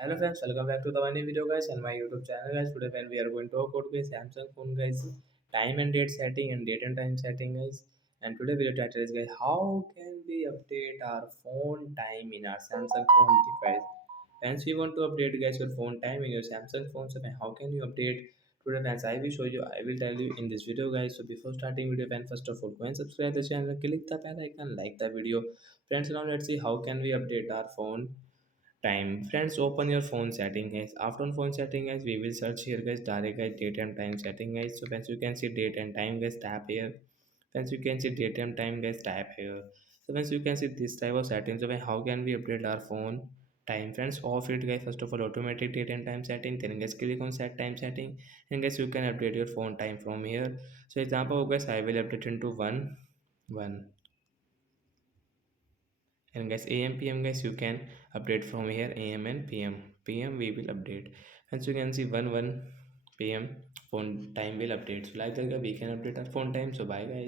Hello friends, welcome back to the one new video guys and my YouTube channel guys. Today when we are going to talk about guys Samsung phone guys, time and date setting and date and time setting guys. And today video title is guys, how can we update our phone time in our Samsung phone device? Friends, we want to update guys your phone time in your Samsung phone. So how can you update? Today friends, I will show you. I will tell you in this video guys. So before starting video, friends, first of all, go and subscribe the channel, click the bell icon, like the video. Friends, now let's see how can we update our phone time. Friends, open your phone setting guys. After on phone setting guys, we will search here guys, direct guys, date and time setting guys. So friends, you can see date and time guys, tap here. Friends, you can see date and time guys, tap here. So friends, you can see this type of settings. So how can we update our phone time? Friends, off it guys. First of all, automatic date and time setting. Then guys, click on set time setting, and guys, you can update your phone time from here. So example guys, I will update into one, and guys am pm guys, you can update from here am and pm we will update. And so you can see 1 1 pm phone time will update. So like that we can update our phone time. So bye guys.